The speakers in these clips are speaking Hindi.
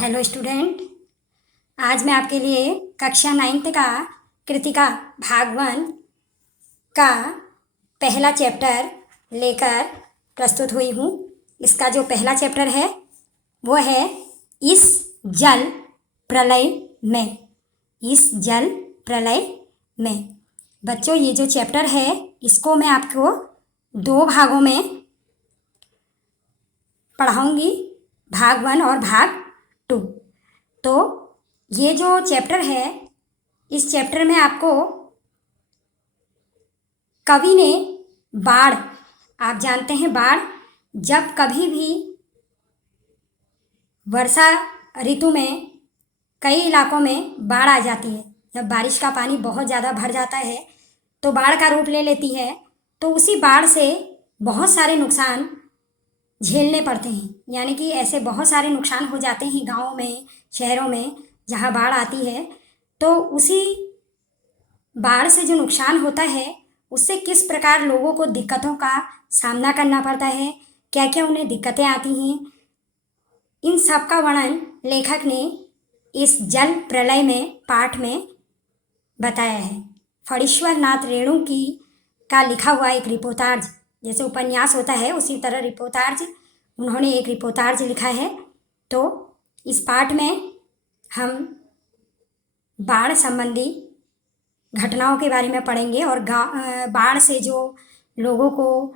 Hello student. आज मैं आपके लिए कक्षा 9th का कृतिका भाग 1 का पहला चैप्टर लेकर प्रस्तुत हुई हूँ। इसका जो पहला चैप्टर है वो है इस जल प्रलय में। इस जल प्रलय में बच्चों, ये जो चैप्टर है इसको मैं आपको 2 भागों में पढ़ाऊँगी, भाग 1 और भाग 2। तो ये जो चैप्टर है, इस चैप्टर में आपको कवि ने बाढ़, आप जानते हैं बाढ़, जब कभी भी वर्षा ऋतु में कई इलाकों में बाढ़ आ जाती है। जब बारिश का पानी बहुत ज़्यादा भर जाता है तो बाढ़ का रूप ले लेती है, तो उसी बाढ़ से बहुत सारे नुकसान झेलने पड़ते हैं। यानी कि ऐसे बहुत सारे नुकसान हो जाते हैं गाँवों में, शहरों में जहाँ बाढ़ आती है। तो उसी बाढ़ से जो नुकसान होता है उससे किस प्रकार लोगों को दिक्कतों का सामना करना पड़ता है, क्या क्या उन्हें दिक्कतें आती हैं, इन सब का वर्णन लेखक ने इस जल प्रलय में पाठ में बताया है। फणीश्वर नाथ रेणु की का लिखा हुआ एक रिपोर्टार्ज, जैसे उपन्यास होता है उसी तरह रिपोर्टार्ज, उन्होंने एक रिपोर्टार्ज लिखा है। तो इस पाठ में हम बाढ़ संबंधी घटनाओं के बारे में पढ़ेंगे और बाढ़ से जो लोगों को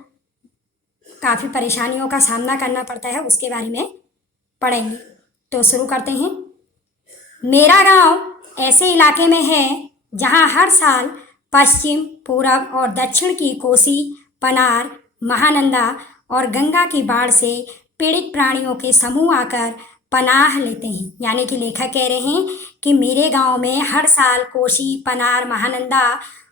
काफ़ी परेशानियों का सामना करना पड़ता है उसके बारे में पढ़ेंगे। तो शुरू करते हैं। मेरा गांव ऐसे इलाके में है जहां हर साल पश्चिम, पूरब और दक्षिण की कोसी, पनार, महानंदा और गंगा की बाढ़ से पीड़ित प्राणियों के समूह आकर पनाह लेते हैं। यानी कि लेखक कह रहे हैं कि मेरे गांव में हर साल कोसी, पनार, महानंदा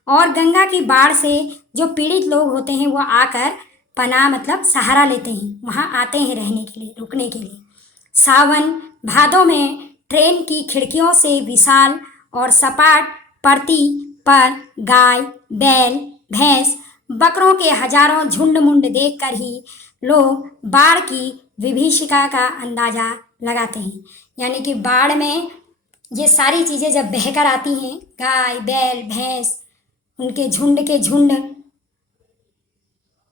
और गंगा की बाढ़ से जो पीड़ित लोग होते हैं वो आकर पनाह मतलब सहारा लेते हैं, वहाँ आते हैं रहने के लिए, रुकने के लिए। सावन भादों में ट्रेन की खिड़कियों से विशाल और सपाट परती पर गाय, बैल, भैंस, बकरों के हजारों झुंड मुंड देखकर ही लोग बाढ़ की विभीषिका का अंदाजा लगाते हैं। यानी कि बाढ़ में ये सारी चीज़ें जब बहकर आती हैं, गाय, बैल, भैंस, उनके झुंड के झुंड,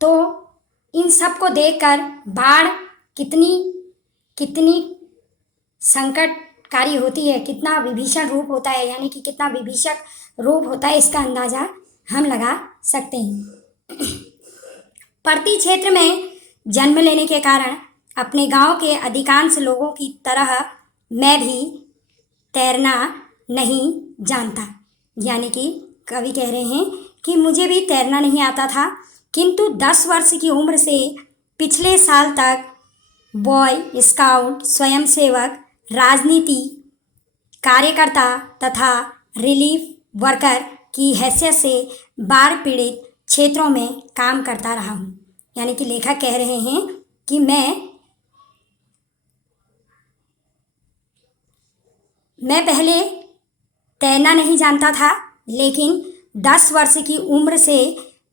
तो इन सब को देखकर बाढ़ कितनी कितनी संकटकारी होती है, कितना विभीषण रूप होता है, यानी कि कितना विभीषक रूप होता है, इसका अंदाजा हम लगा सकते हैं। पर्ती क्षेत्र में जन्म लेने के कारण अपने गांव के अधिकांश लोगों की तरह मैं भी तैरना नहीं जानता। यानी कि कवि कह रहे हैं कि मुझे भी तैरना नहीं आता था, किंतु 10 वर्ष की उम्र से पिछले साल तक बॉय स्काउट, स्वयंसेवक, राजनीति कार्यकर्ता तथा रिलीफ वर्कर की हैसियत से बाढ़ पीड़ित क्षेत्रों में काम करता रहा हूँ। यानी कि लेखक कह रहे हैं कि मैं पहले तैरना नहीं जानता था, लेकिन 10 वर्ष की उम्र से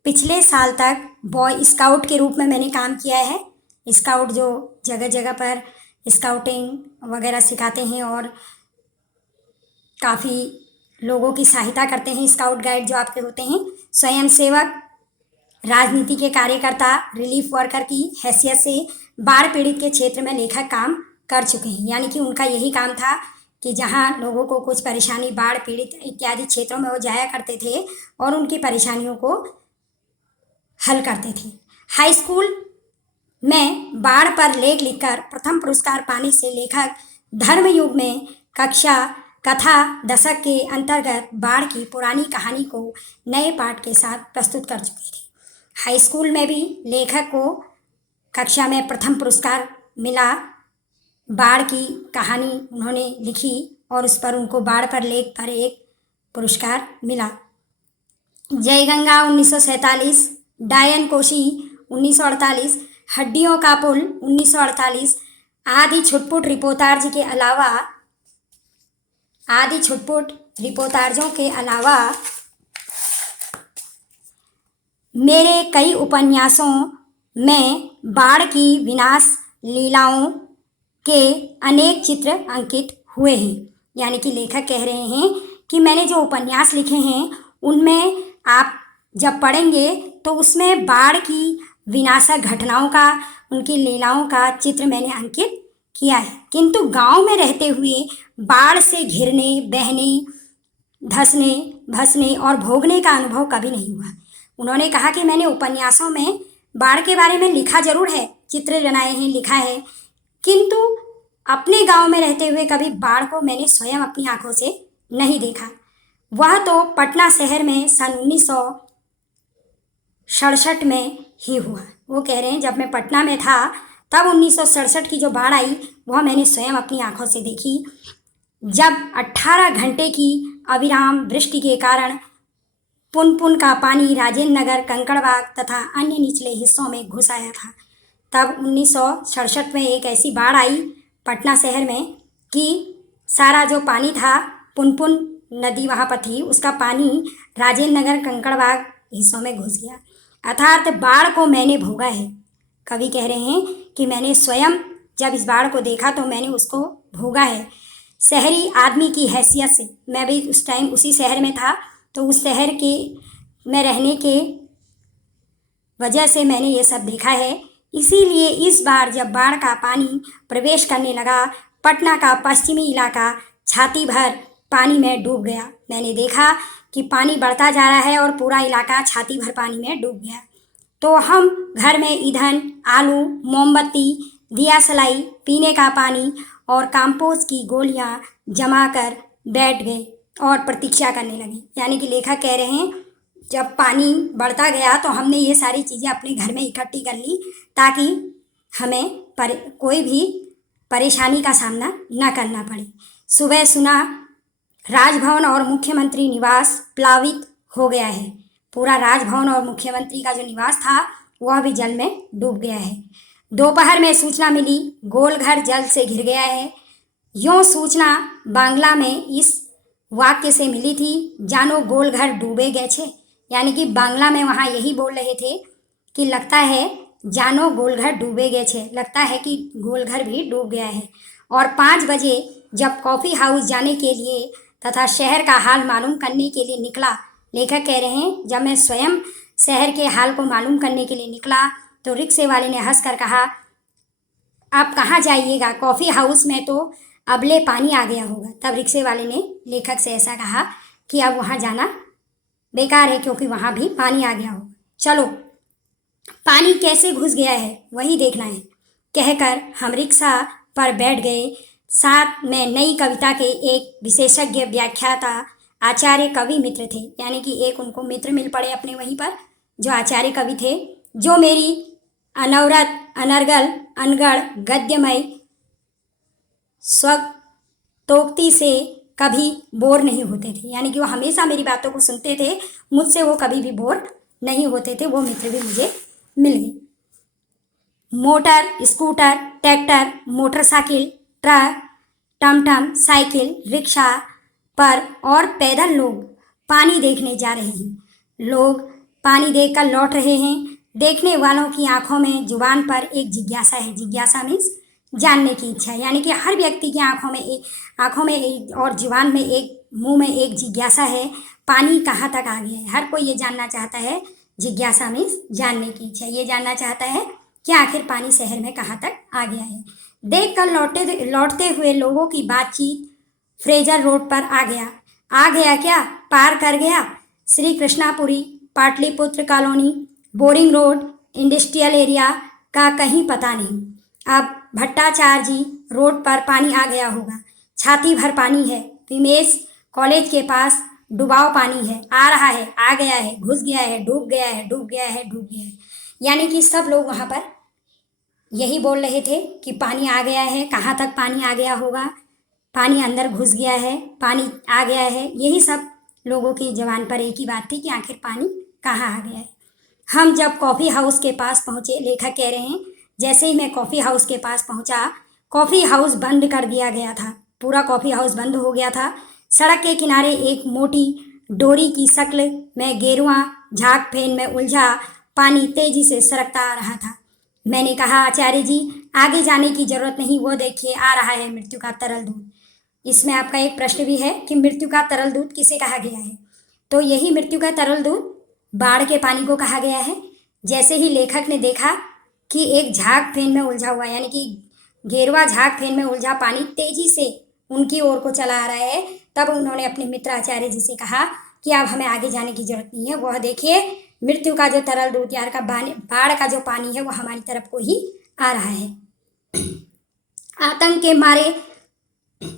पिछले साल तक बॉय स्काउट के रूप में मैंने काम किया है। स्काउट जो जगह जगह पर स्काउटिंग वगैरह सिखाते हैं और काफ़ी लोगों की सहायता करते हैं, स्काउट गाइड जो आपके होते हैं। स्वयंसेवक, राजनीति के कार्यकर्ता, रिलीफ वर्कर की हैसियत से बाढ़ पीड़ित के क्षेत्र में लेखक काम कर चुके हैं। यानी कि उनका यही काम था कि जहां लोगों को कुछ परेशानी, बाढ़ पीड़ित इत्यादि क्षेत्रों में वो जाया करते थे और उनकी परेशानियों को हल करते थे। हाई स्कूल में बाढ़ पर लेख लिखकर प्रथम पुरस्कार पाने से लेखक धर्मयुग में कथा दशक के अंतर्गत बाढ़ की पुरानी कहानी को नए पाठ के साथ प्रस्तुत कर चुके थे। हाई स्कूल में भी लेखक को कक्षा में प्रथम पुरस्कार मिला। बाढ़ की कहानी उन्होंने लिखी और उस पर उनको बाढ़ पर लेख पर एक पुरस्कार मिला। जय गंगा 1947, डायन कोशी 1948, हड्डियों का पुल 1948 आदि छुटपुट रिपोर्टार्जों के अलावा मेरे कई उपन्यासों में बाढ़ की विनाश लीलाओं के अनेक चित्र अंकित हुए हैं। यानी कि लेखक कह रहे हैं कि मैंने जो उपन्यास लिखे हैं उनमें आप जब पढ़ेंगे तो उसमें बाढ़ की विनाशक घटनाओं का, उनकी लीलाओं का चित्र मैंने अंकित किया है, किंतु गांव में रहते हुए बाढ़ से घिरने, बहने, धंसने, भसने और भोगने का अनुभव कभी नहीं हुआ। उन्होंने कहा कि मैंने उपन्यासों में बाढ़ के बारे में लिखा जरूर है, चित्र बनाए हैं, लिखा है, किंतु अपने गांव में रहते हुए कभी बाढ़ को मैंने स्वयं अपनी आंखों से नहीं देखा। वह तो पटना शहर में सन 1967 में ही हुआ। वो कह रहे हैं जब मैं पटना में था तब 1967 की जो बाढ़ आई वह मैंने स्वयं अपनी आंखों से देखी, जब 18 घंटे की अविराम वृष्टि के कारण पुनपुन का पानी राजेंद्र नगर, कंकड़बाग तथा अन्य निचले हिस्सों में घुस आया था। तब 1967 में एक ऐसी बाढ़ आई पटना शहर में कि सारा जो पानी था, पुनपुन नदी वहाँ पर थी, उसका पानी राजेंद्र नगर, कंकड़बाग हिस्सों में घुस गया। अर्थात बाढ़ को मैंने भोगा है। कवि कह रहे हैं कि मैंने स्वयं जब इस बाढ़ को देखा तो मैंने उसको भोगा है। शहरी आदमी की हैसियत से, मैं भी उस टाइम उसी शहर में था, तो उस शहर के में रहने के वजह से मैंने ये सब देखा है। इसीलिए इस बार जब बाढ़ का पानी प्रवेश करने लगा, पटना का पश्चिमी इलाका छाती भर पानी में डूब गया। मैंने देखा कि पानी बढ़ता जा रहा है और पूरा इलाका छाती भर पानी में डूब गया। तो हम घर में ईंधन, आलू, मोमबत्ती, दिया सलाई, पीने का पानी और कंपोस्ट की गोलियां जमा कर बैठ गए और प्रतीक्षा करने लगे। यानी कि लेखक कह रहे हैं जब पानी बढ़ता गया तो हमने ये सारी चीज़ें अपने घर में इकट्ठी कर ली ताकि हमें कोई भी परेशानी का सामना न करना पड़े। सुबह सुना राजभवन और मुख्यमंत्री निवास प्लावित हो गया है। पूरा राजभवन और मुख्यमंत्री का जो निवास था वह भी जल में डूब गया है। दोपहर में सूचना मिली गोलघर जल से घिर गया है। यूँ सूचना बांग्ला में इस वाक्य से मिली थी, जानो गोलघर डूबे गए छे। यानी कि बांग्ला में वहाँ यही बोल रहे थे कि लगता है जानो गोलघर डूबे गए छे, लगता है कि गोलघर भी डूब गया है। और 5 बजे जब कॉफ़ी हाउस जाने के लिए तथा शहर का हाल मालूम करने के लिए निकला, लेखक कह रहे हैं जब मैं स्वयं शहर के हाल को मालूम करने के लिए निकला तो रिक्शे वाले ने हंसकर कहा, आप कहाँ जाइएगा, कॉफ़ी हाउस में तो अबले पानी आ गया होगा। तब रिक्शे वाले ने लेखक से ऐसा कहा कि अब वहाँ जाना बेकार है क्योंकि वहाँ भी पानी आ गया होगा। चलो पानी कैसे घुस गया है वही देखना है, कहकर हम रिक्शा पर बैठ गए। साथ में नई कविता के एक विशेषज्ञ व्याख्याता आचार्य कवि मित्र थे। यानी कि एक उनको मित्र मिल पड़े अपने वहीं पर जो आचार्य कवि थे, जो मेरी अनवरत, अनर्गल, अनगढ़, गद्यमय स्वतोक्ति से कभी बोर नहीं होते थे। यानी कि वो हमेशा मेरी बातों को सुनते थे, मुझसे वो कभी भी बोर नहीं होते थे। वो मित्र भी मुझे मिल गए। Motor, scooter, tractor, motorcycle, truck, टमटम, साइकिल, रिक्शा पर और पैदल लोग पानी देखने जा रहे हैं। लोग पानी देखकर लौट रहे हैं। देखने वालों की आंखों में, जुबान पर एक जिज्ञासा है। जिज्ञासा मीन्स जानने की इच्छा। यानी कि हर व्यक्ति की आंखों में एक और जुबान में एक, मुंह में एक जिज्ञासा है, पानी कहाँ तक आ गया है। हर कोई ये जानना चाहता है। जिज्ञासा मीन्स जानने की इच्छा। ये जानना चाहता है कि आखिर पानी शहर में कहाँ तक आ गया है। देख कर लौटते हुए लोगों की बातचीत फ्रेजर रोड पर आ गया क्या, पार कर गया, Shri Krishnapuri, Pataliputra colony, boring road, industrial area का कहीं पता नहीं। अब भट्टाचार्य जी रोड पर पानी आ गया होगा। छाती भर पानी है। विमेश कॉलेज के पास डुबाव पानी है। आ रहा है, आ गया है, घुस गया है, डूब गया है, डूब गया है, डूब गया है। यानी कि सब लोग वहाँ पर यही बोल रहे थे कि पानी आ गया है। कहाँ तक पानी आ गया होगा, पानी अंदर घुस गया है, पानी आ गया है। यही सब लोगों की जबान पर एक ही बात थी कि आखिर पानी कहाँ आ गया है। हम जब कॉफ़ी हाउस के पास पहुँचे, लेखक कह रहे हैं जैसे ही मैं कॉफ़ी हाउस के पास पहुँचा, कॉफ़ी हाउस बंद कर दिया गया था। पूरा कॉफ़ी हाउस बंद हो गया था। सड़क के किनारे एक मोटी डोरी की शक्ल में गेरुआ झाग फेन में उलझा पानी तेजी से सरकता आ रहा था। मैंने कहा, आचार्य जी आगे जाने की जरूरत नहीं, वो देखिए आ रहा है मृत्यु का तरल दूत। इसमें आपका एक प्रश्न भी है कि मृत्यु का तरल दूत किसे कहा गया है। तो यही मृत्यु का तरल दूत बाढ़ के पानी को कहा गया है। जैसे ही लेखक ने देखा कि एक झाग फेन में उलझा हुआ, यानी कि गेरुआ झाग फेन में उलझा पानी तेजी से उनकी ओर को चला आ रहा है, तब उन्होंने अपने मित्र आचार्य जी से कहा कि अब हमें आगे जाने की जरूरत नहीं है, वह देखिए मृत्यु का जो तरल दूत यार का बाढ़ का जो पानी है वो हमारी तरफ को ही आ रहा है। आतंक के मारे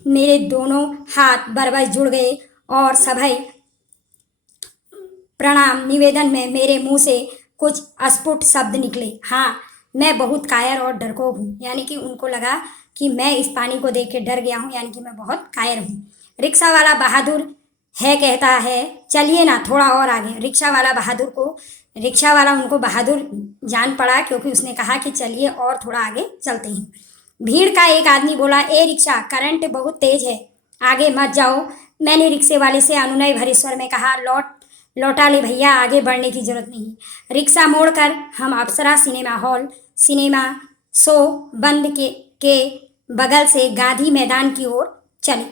मेरे दोनों हाथ बरबस जुड़ गए और सभय प्रणाम निवेदन में मेरे मुंह से कुछ अस्फुट शब्द निकले। हाँ, मैं बहुत कायर और डरपोक हूँ, यानी कि उनको लगा कि मैं इस पानी को देख के डर गया हूँ, यानी कि मैं बहुत कायर हूँ। रिक्शा वाला बहादुर है कहता है चलिए ना थोड़ा और आगे। रिक्शा वाला उनको बहादुर जान पड़ा, क्योंकि उसने कहा कि चलिए और थोड़ा आगे चलते हैं। भीड़ का एक आदमी बोला, ए रिक्शा, करंट बहुत तेज है, आगे मत जाओ। मैंने रिक्शे वाले से अनुनय भरे स्वर में कहा, लौटा ले भैया, आगे बढ़ने की जरूरत नहीं। रिक्शा मोड़कर हम अप्सरा सिनेमा शो बंद के बगल से गांधी मैदान की ओर चले।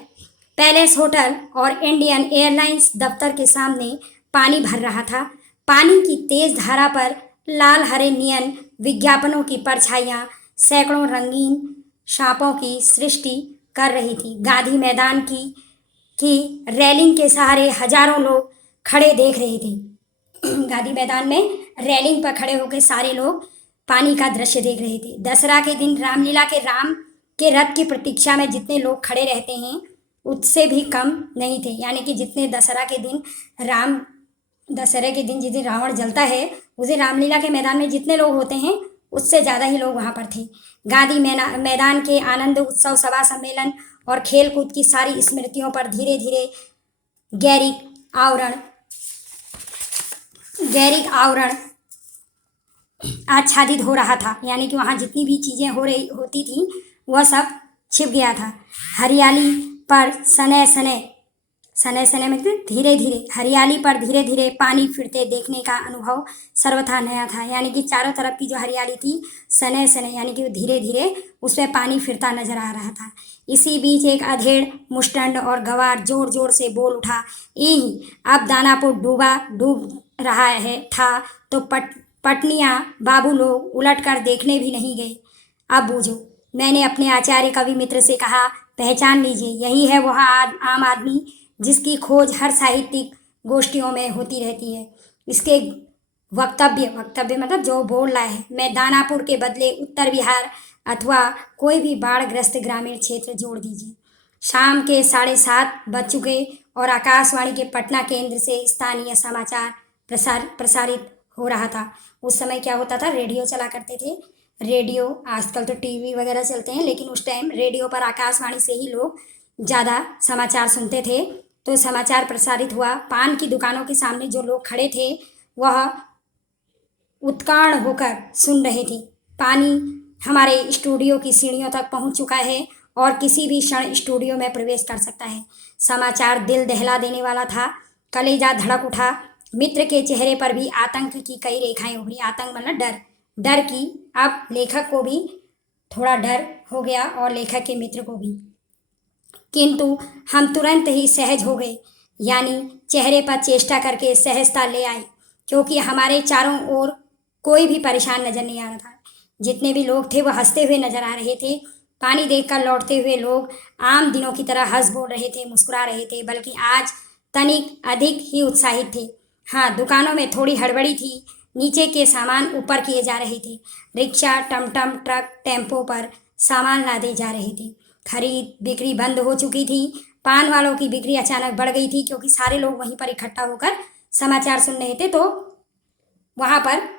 पैलेस होटल और इंडियन एयरलाइंस दफ्तर के सामने पानी भर रहा था। पानी की तेज धारा पर लाल हरे नियन विज्ञापनों की परछाइयाँ सैकड़ों रंगीन सांपों की सृष्टि कर रही थी। गांधी मैदान की रेलिंग के सहारे हजारों लोग खड़े देख रहे थे। गांधी मैदान में रेलिंग पर खड़े होकर सारे लोग पानी का दृश्य देख रहे थे। दशहरा के दिन रामलीला के राम के रथ की प्रतीक्षा में जितने लोग खड़े रहते हैं उससे भी कम नहीं थे, यानी कि जितने दशहरा के दिन जिस दिन रावण जलता है उस दिन रामलीला के मैदान में जितने लोग होते हैं उससे ज़्यादा ही लोग वहाँ पर थे। गांधी मैदान के आनंद उत्सव, सभा, सम्मेलन और खेल कूद की सारी स्मृतियों पर धीरे धीरे गैरिक आवरण आच्छादित हो रहा था, यानी कि वहाँ जितनी भी चीज़ें होती थी वह सब छिप गया था। हरियाली पर सने मतलब धीरे धीरे, हरियाली पर धीरे धीरे पानी फिरते देखने का अनुभव सर्वथा नया था, यानी कि चारों तरफ की जो हरियाली थी सने यानी कि धीरे धीरे उसमें पानी फिरता नजर आ रहा था। इसी बीच एक अधेड़ मुष्टंड और गवार जोर जोर से बोल उठा, अब दानापुर डूब रहा है था तो पटनिया बाबू लोग उलट कर देखने भी नहीं गए। अब बूझो। मैंने अपने आचार्य कवि मित्र से कहा, पहचान लीजिए, यही है वह आम आदमी जिसकी खोज हर साहित्यिक गोष्ठियों में होती रहती है। इसके वक्तव्य मतलब जो बोल रहा है, मैं दानापुर के बदले उत्तर बिहार अथवा कोई भी बाढ़ग्रस्त ग्रामीण क्षेत्र जोड़ दीजिए। शाम के 7:30 बज चुके और आकाशवाणी के पटना केंद्र से स्थानीय समाचार प्रसारित हो रहा था। उस समय क्या होता था, रेडियो चला करते थे। रेडियो, आजकल तो टीवी वगैरह चलते हैं, लेकिन उस टाइम रेडियो पर आकाशवाणी से ही लोग ज़्यादा समाचार सुनते थे। तो समाचार प्रसारित हुआ। पान की दुकानों के सामने जो लोग खड़े थे वह उत्कांड होकर सुन रहे थे। पानी हमारे स्टूडियो की सीढ़ियों तक पहुंच चुका है और किसी भी क्षण स्टूडियो में प्रवेश कर सकता है। समाचार दिल दहला देने वाला था। कलेजा धड़क उठा। मित्र के चेहरे पर भी आतंक की कई रेखाएं उभरी। आतंक मतलब डर की। अब लेखक को भी थोड़ा डर हो गया और लेखक के मित्र को भी, किंतु हम तुरंत ही सहज हो गए, यानी चेहरे पर चेष्टा करके सहजता ले आए, क्योंकि हमारे चारों ओर कोई भी परेशान नजर नहीं आ रहा था। जितने भी लोग थे वह हंसते हुए नजर आ रहे थे। पानी देखकर लौटते हुए लोग आम दिनों की तरह हंस बोल रहे थे, मुस्कुरा रहे थे, बल्कि आज तनिक अधिक ही उत्साहित थे। हाँ, दुकानों में थोड़ी हड़बड़ी थी। नीचे के सामान ऊपर किए जा रहे थे। रिक्शा, टमटम, ट्रक, टेम्पो पर सामान लादे जा रहे थे। खरीद बिक्री बंद हो चुकी थी। पान वालों की बिक्री अचानक बढ़ गई थी, क्योंकि सारे लोग वहीं पर इकट्ठा होकर समाचार सुन रहे थे, तो वहाँ पर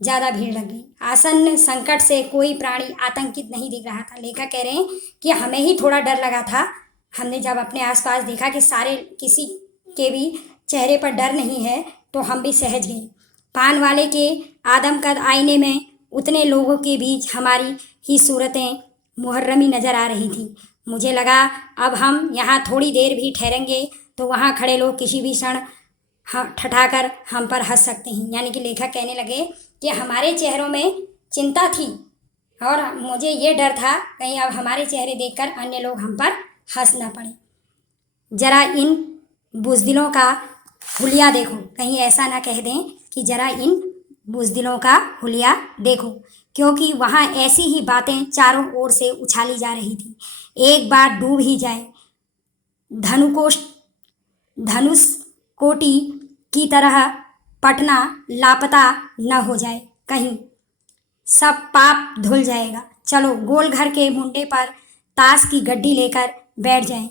ज़्यादा भीड़ लग गई। आसन्न संकट से कोई प्राणी आतंकित नहीं दिख रहा था। लेखक कह रहे हैं कि हमें ही थोड़ा डर लगा था। हमने जब अपने आसपास देखा कि किसी के भी चेहरे पर डर नहीं है तो हम भी सहज गए। पान वाले के आदमकद आईने में उतने लोगों के बीच हमारी ही सूरतें मुहर्रमी नज़र आ रही थी। मुझे लगा अब हम यहाँ थोड़ी देर भी ठहरेंगे तो वहाँ खड़े लोग किसी भी क्षण ठठाकर हम पर हंस सकते हैं। यानी कि लेखक कहने लगे कि हमारे चेहरों में चिंता थी, और मुझे ये डर था कहीं अब हमारे चेहरे देखकर अन्य लोग हम पर हंस ना पड़े। जरा इन बुज़दिलों का हुलिया देखो, कहीं ऐसा ना कह दें कि जरा इन बुज़दिलों का हुलिया देखो, क्योंकि वहाँ ऐसी ही बातें चारों ओर से उछाली जा रही थी। एक बार डूब ही जाए, धनुकोष धनुष कोटि की तरह पटना लापता न हो जाए, कहीं सब पाप धुल जाएगा। चलो गोलघर के मुंडे पर ताश की गड्डी लेकर बैठ जाएं।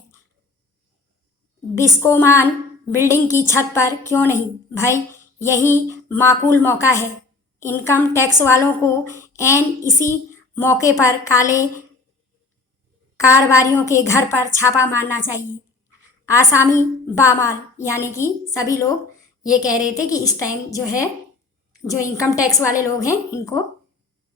बिस्कोमान बिल्डिंग की छत पर क्यों नहीं भाई, यही माकूल मौका है। इनकम टैक्स वालों को ऐन इसी मौके पर काले कारोबारियों के घर पर छापा मारना चाहिए। आसामी बामाल, यानी कि सभी लोग ये कह रहे थे कि इस टाइम जो है, जो इनकम टैक्स वाले लोग हैं, इनको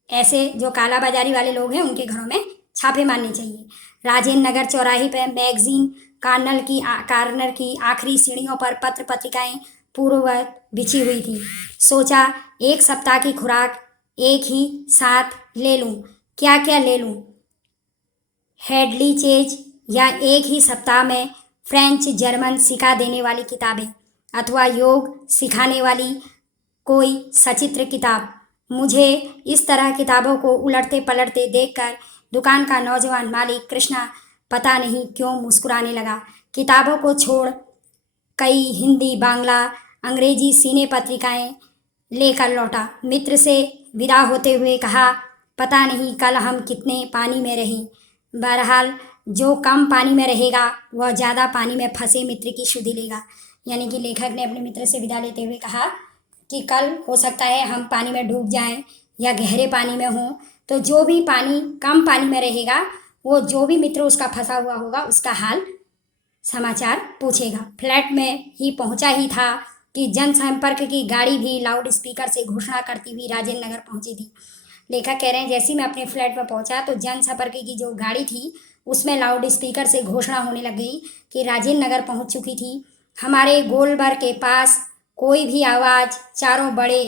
ऐसे जो काला बाजारी वाले लोग हैं उनके घरों में छापे मारने चाहिए। राजेंद्र नगर चौराहे पर मैगजीन कार्नर की आखिरी सीढ़ियों पर पत्र पत्रिकाएं पूर्ववत बिछी हुई थी। सोचा एक सप्ताह की खुराक एक ही साथ ले लूं। क्या क्या ले लूं? हेडली चेज या एक ही सप्ताह में फ्रेंच जर्मन सिखा देने वाली किताबें, अथवा योग सिखाने वाली कोई सचित्र किताब। मुझे इस तरह किताबों को उलटते पलटते देखकर दुकान का नौजवान मालिक कृष्णा पता नहीं क्यों मुस्कुराने लगा। किताबों को छोड़ कई हिंदी, बांग्ला, अंग्रेजी सिने पत्रिकाएं लेकर लौटा। मित्र से विदा होते हुए कहा, पता नहीं कल हम कितने पानी में रहें। बहरहाल जो कम पानी में रहेगा वह ज़्यादा पानी में फंसे मित्र की सुधि लेगा। यानी कि लेखक ने अपने मित्र से विदा लेते हुए कहा कि कल हो सकता है हम पानी में डूब जाएं या गहरे पानी में हों, तो जो भी कम पानी में रहेगा, वो जो भी मित्र उसका फंसा हुआ होगा उसका हाल समाचार पूछेगा। फ्लैट में ही पहुंचा ही था कि जनसंपर्क की गाड़ी भी लाउड स्पीकर से घोषणा करती हुई राजेंद्र नगर पहुंची थी। लेखक कह रहे हैं जैसे ही मैं अपने फ्लैट पर पहुंचा तो जनसंपर्क की जो गाड़ी थी उसमें लाउड स्पीकर से घोषणा होने लग गई कि राजेंद्र नगर पहुंच चुकी थी। हमारे गोलबर के पास कोई भी आवाज़ चारों बड़े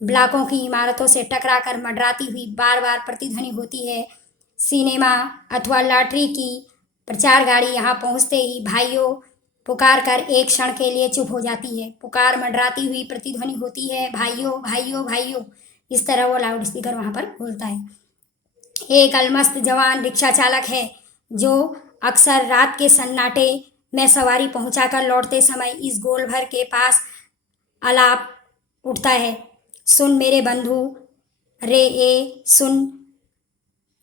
ब्लॉकों की इमारतों से टकरा कर मंडराती हुई बार बार प्रतिध्वनि होती है। सिनेमा अथवा लॉटरी की प्रचार गाड़ी यहाँ पहुँचते ही भाइयों पुकार कर एक क्षण के लिए चुप हो जाती है। पुकार मंडराती हुई प्रतिध्वनि होती है, भाइयों भाइयों भाइयों। इस तरह वो लाउड स्पीकर वहाँ पर बोलता है। एक अलमस्त जवान रिक्शा चालक है जो अक्सर रात के सन्नाटे में सवारी पहुंचाकर लौटते समय इस गोलघर के पास आलाप उठता है, सुन मेरे बंधु रे ए सुन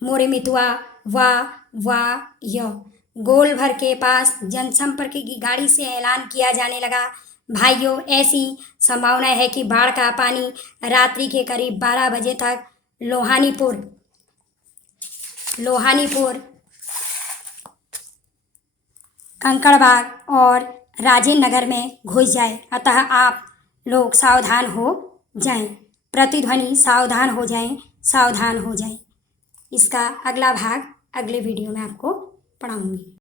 मोरे मितुआ वाह वाह य। गोलघर के पास जनसंपर्क की गाड़ी से ऐलान किया जाने लगा, भाइयों ऐसी संभावना है कि बाढ़ का पानी रात्रि के करीब 12 बजे तक लोहानीपुर, कंकड़बाग और राजेंद्र नगर में घुस जाए। अतः आप लोग सावधान हो जाएं। प्रतिध्वनि सावधान हो जाएं, सावधान हो जाएं। इसका अगला भाग अगले वीडियो में आपको पढ़ाऊंगी।